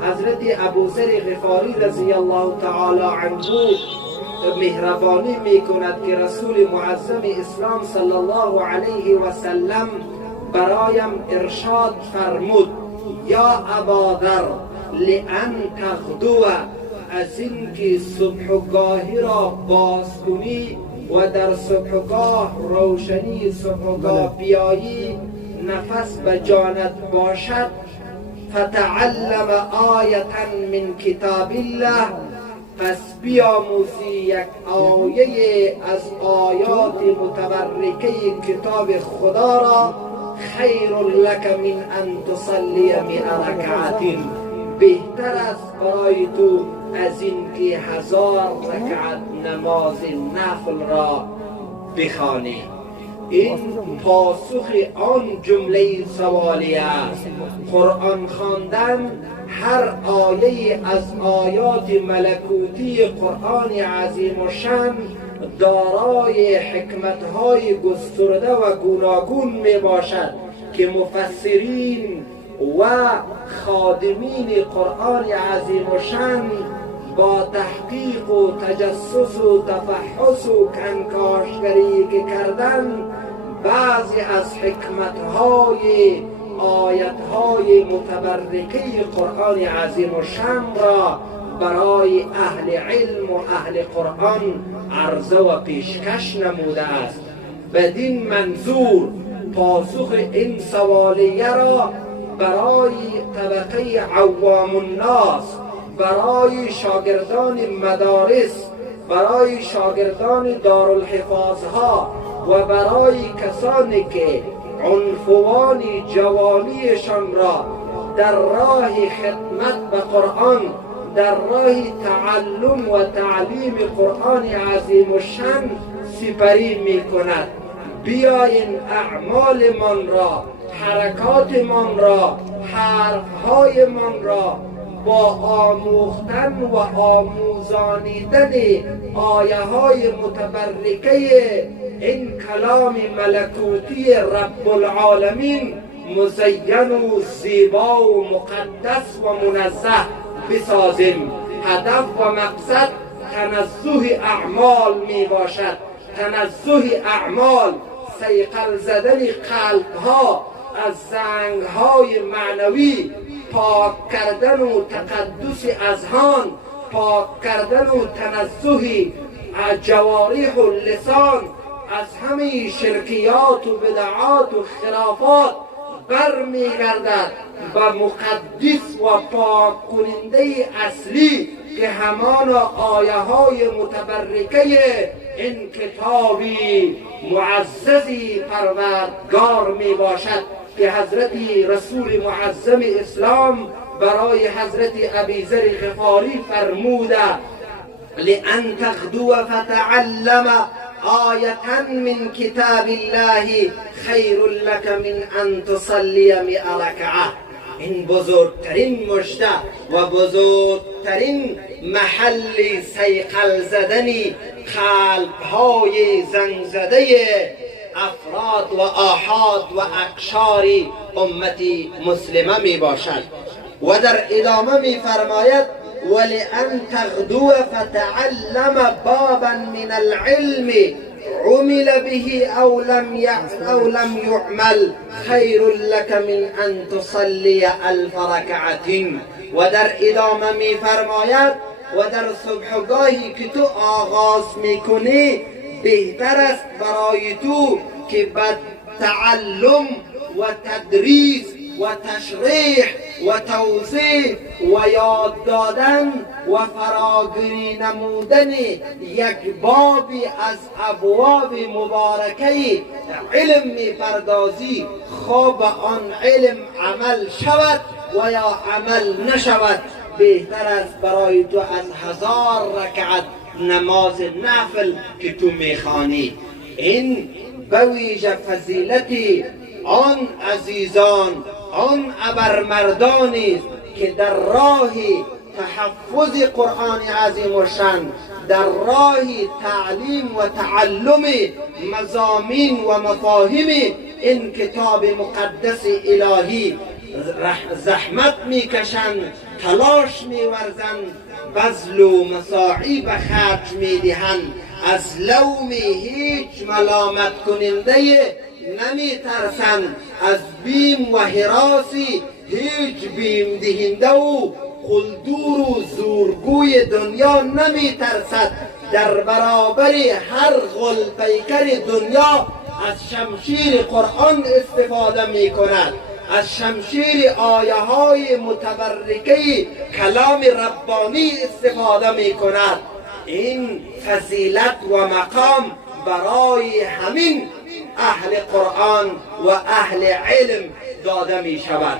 حضرت ابوذر غفاری رضی الله تعالی عنه مهربانی میکند که رسول معظم اسلام صلی الله علیه و سلم برایم ارشاد فرمود: یا اباذر لئن تغدو، از اینکه صبحگاهی را باز کنی و در صبحگاه روشنی صبحگاه بیایی، نفس به جانت باشد، فتعلم آیة من کتاب الله، پس بیاموزی یک آیه از آیات متبرکه کتاب خدا را، خیر لک من ان تصلی 100 رکعت، بهتر است برای تو از این که 1000 رکعت نماز نفل را بخوانی. این پاسخ آن جمله سوالی است. قرآن خواندن هر آیه از آیات ملکوتی قرآن عظیم و شان دارای حکمت‌های گسترده و گوناگون می باشد که مفسرین و خادمین قرآن عظیم و شان با تحقیق و تجسس و تفحص و کنکاشگری که کردن، بعضی از حکمت‌های آیت‌های متبرکه قرآن عظیم و شان را برای اهل علم و اهل قرآن عرضه و پیشکش نموده است. بدین منظور پاسخ این سوالیه را برای طبقه عوام الناس، برای شاگردان مدارس، برای شاگردان دارالحفاظها و برای کسانی که عنفوان جوانیشان را در راه خدمت به قرآن، در راه تعلم و تعلیم قرآن عظیم و شان سپری می کند، بیاین اعمال من را، حرکات من را، حرفهای من را با آموختن و آموزانیدن آیه های متبرکه این کلام ملکوتی رب العالمین مزین و زیبا و مقدس و منزه بسازیم. هدف و مقصد تنزه اعمال می باشد. تنزه اعمال، صیقل زدن قلبها از زنگهای معنوی، پاک کردن و تقدس اذهان، پاک کردن و تنزه جوارح و لسان از همه شرکیات و بدعات و خرافات برمیگردد و مقدس و پاک کننده اصلی که همان آیه های متبرکه این کتابی معززی پروردگار می باشد که حضرت رسول معظم اسلام برای حضرت ابیذر غفاری فرموده: لئن تغدو فتعلم آیة من کتاب الله خیر لک من ان تصلی 100 رکعه. این بزرگترین مژده و بزرگترین محل صیقل زدنی قلب‌های زنگ زده افراد و آحاد و اقشار امت مسلمه می باشد. و در ادامه می فرماید: ولئن تغدو فتعلم بابا من العلم عمل به او لم يعمل خیر لک من ان تصلی 1000 رکعة. و در ادامه می فرماید: و در صبحگاهی که تو آغاز میکنی بهتر است برای تو که به تعلم و تدریس و تشریح و توضیح و یاد دادن و فراگیری نمودن یک بابی از ابواب مبارکه علم میپردازی، خواب آن علم عمل شود و یا عمل نشود، بهتر است برای تو از 1000 رکعت نماز نفل که تو میخوانی. این بویژه فضیلتی آن عزیزان، آن ابرمردانی که در راه تحفظ قرآن عظیم و شان، در راه تعلیم و تعلم مضامین و مفاهیم این کتاب مقدس الهی زحمت میکشند، تلاش میورزند، بذل و مساعی به خرج میدهند، از لوم هیچ ملامت کننده نمیترسند، از بیم و حراسی هیچ بیم دهنده و قلدور و زورگوی دنیا نمیترسد. در برابر هر غل پیکر دنیا از شمشیر قرآن استفاده می کند، از شمشیر آیه های متبرکه کلام ربانی استفاده می کند. این فضیلت و مقام برای همین اهل قرآن و اهل علم داده می شود.